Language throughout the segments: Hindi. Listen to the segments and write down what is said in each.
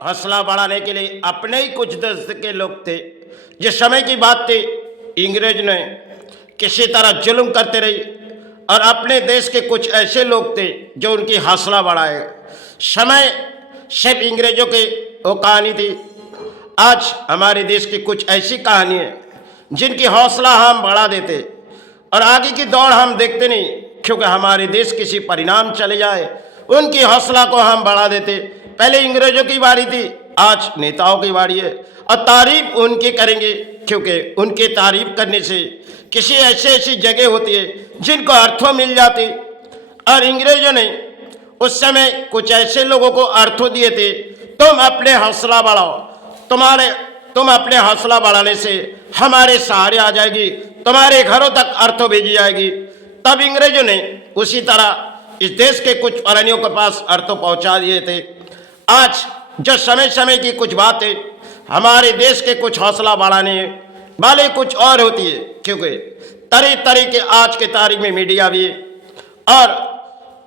हौसला बढ़ाने के लिए अपने ही कुछ दोस्त के लोग थे। जिस समय की बात थी, अंग्रेज ने किसी तरह जुल्म करते रही और अपने देश के कुछ ऐसे लोग थे जो उनकी हौसला बढ़ाए। समय सिर्फ अंग्रेजों की वो कहानी थी। आज हमारे देश की कुछ ऐसी कहानी है जिनकी हौसला हम बढ़ा देते और आगे की दौड़ हम देखते नहीं, क्योंकि हमारे देश किसी परिणाम चले जाए उनकी हौसला को हम बढ़ा देते। पहले अंग्रेजों की बारी थी, आज नेताओं की बारी है और तारीफ उनकी करेंगे, क्योंकि उनकी तारीफ करने से किसी ऐसी जगह होती है जिनको अर्थों मिल जाती। और अंग्रेजों ने उस समय कुछ ऐसे लोगों को अर्थों दिए थे, तुम अपने हौसला बढ़ाओ, तुम अपने हौसला बढ़ाने से हमारे सहारे आ जाएगी, तुम्हारे घरों तक अर्थों भेजी जाएगी। तब अंग्रेजों ने उसी तरह इस देश के कुछ प्राणियों के पास अर्थों पहुंचा दिए थे। आज जो समय समय की कुछ बातें हमारे देश के कुछ हौसला बढ़ाने वाले कुछ और होती है, क्योंकि तरह तरह के आज के तारीख में मीडिया भी है और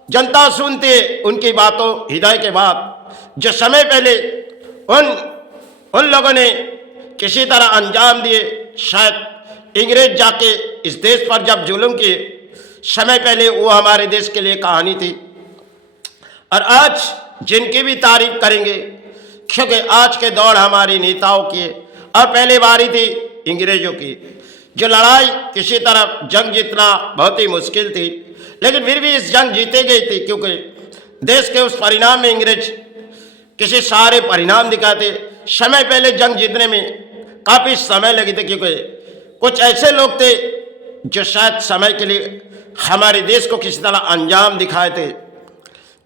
जनता सुनती है उनकी बातों हृदय के बाद। जो समय पहले उन लोगों ने किसी तरह अंजाम दिए, शायद अंग्रेज जाके इस देश पर जब जुल्म किए समय पहले, वो हमारे देश के लिए कहानी थी। और आज जिनकी भी तारीफ करेंगे, क्योंकि आज के दौर हमारे नेताओं की और पहले बारी थी अंग्रेजों की। जो लड़ाई किसी तरह जंग जीतना बहुत ही मुश्किल थी, लेकिन फिर भी इस जंग जीते गई थी, क्योंकि देश के उस परिणाम में अंग्रेज किसी सारे परिणाम दिखाते। समय पहले जंग जीतने में काफ़ी समय लगे थे, क्योंकि कुछ ऐसे लोग थे जो शायद समय के लिए हमारे देश को किसी तरह अंजाम दिखाए थे।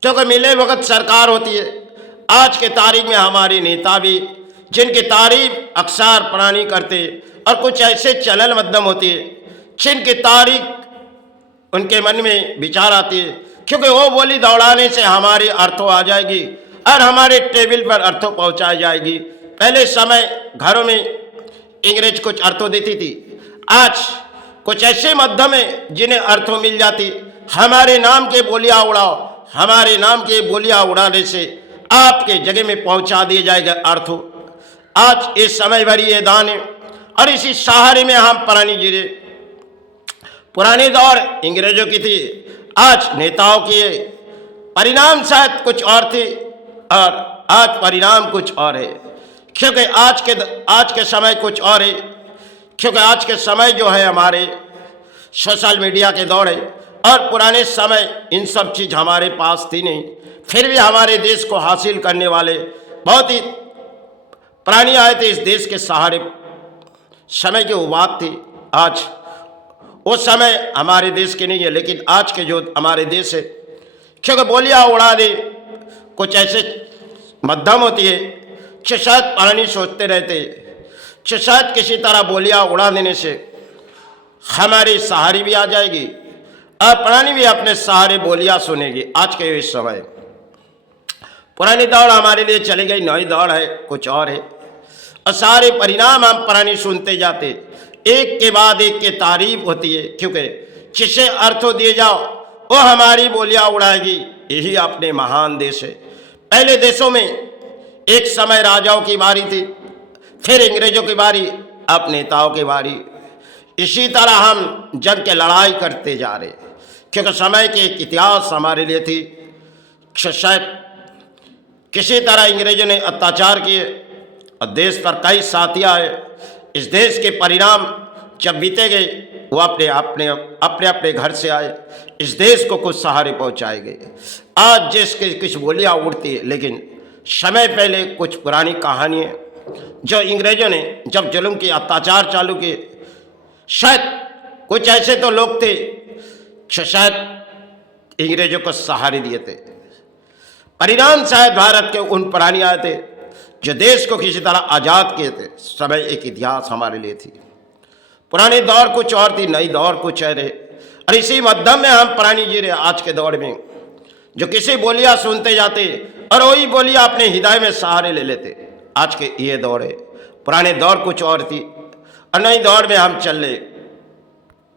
क्योंकि मिले वक्त सरकार होती है। आज के तारीख में हमारे नेता भी जिनकी तारीफ अक्सर प्राणी करते और कुछ ऐसे चैनल मध्यम होती है जिनकी तारीख उनके मन में विचार आती है, क्योंकि वो बोली दौड़ाने से हमारी अर्थों आ जाएगी और हमारे टेबल पर अर्थों पहुंचाई जाएगी। पहले समय घरों में अंग्रेज कुछ अर्थों देती थी, आज कुछ ऐसे माध्यम है जिन्हें अर्थों मिल जाती। हमारे नाम के बोलियां उड़ाओ, हमारे नाम के बोलियां उड़ाने से आपके जगह में पहुंचा दिए जाएगा अर्थों। आज इस समय भरी ये दान है और इसी सहारे में हम पुरानी जीरे। पुराने दौर अंग्रेजों की थी, आज नेताओं की है। परिणाम शायद कुछ और थे और आज परिणाम कुछ और है, क्योंकि आज के समय कुछ और है। क्योंकि आज के समय जो है हमारे सोशल मीडिया के दौर है और पुराने समय इन सब चीज़ हमारे पास थी नहीं, फिर भी हमारे देश को हासिल करने वाले बहुत ही प्राणी आए थे इस देश के सहारे। समय की वो बात थी। आज वो समय हमारे देश के नहीं है, लेकिन आज के जो हमारे देश है, क्योंकि बोलियां उड़ा दे कुछ ऐसे मध्यम होती है कि शायद प्राणी सोचते रहते, शायद किसी तरह बोलियां उड़ा देने से हमारी सहारी भी आ जाएगी और प्राणी भी अपने सहारे बोलियां सुनेगी। आज के इस समय पुरानी दौड़ हमारे लिए चली गई, नई दौड़ है कुछ और है और सारे परिणाम हम प्राणी सुनते जाते, एक के बाद एक के तारीफ होती है, क्योंकि जिसे अर्थों दिए जाओ वो हमारी बोलियां उड़ाएगी। यही अपने महान देश है। पहले देशों में एक समय राजाओं की बारी थी, फिर अंग्रेजों की बारी, अब नेताओं की बारी। इसी तरह हम जंग के लड़ाई करते जा रहे, क्योंकि समय के एक इतिहास हमारे लिए थी। शायद किसी तरह अंग्रेजों ने अत्याचार किए और देश पर कई साथी आए। इस देश के परिणाम जब बीते गए वो अपने अपने घर से आए, इस देश को कुछ सहारे पहुंचाए गए। आज जिसकी कुछ बोलियां उड़ती है, लेकिन समय पहले कुछ पुरानी कहानी है जो अंग्रेजों ने जब जुल्म की अत्याचार चालू किए, शायद कुछ ऐसे तो लोग थे जो शायद अंग्रेजों को सहारे दिए थे। परिणाम शायद भारत के उन प्राणी आए थे जो देश को किसी तरह आज़ाद किए थे। समय एक इतिहास हमारे लिए थी। पुराने दौर कुछ और थी, नई दौर कुछ है रहे और इसी मध्यम में हम प्राणी जी रहे। आज के दौर में जो किसी बोलियां सुनते जाते और वही बोलियां अपने हृदय में सहारे ले लेते। आज के ये दौर है। पुराने दौर कुछ और थी और नई दौर में हम चल रहे।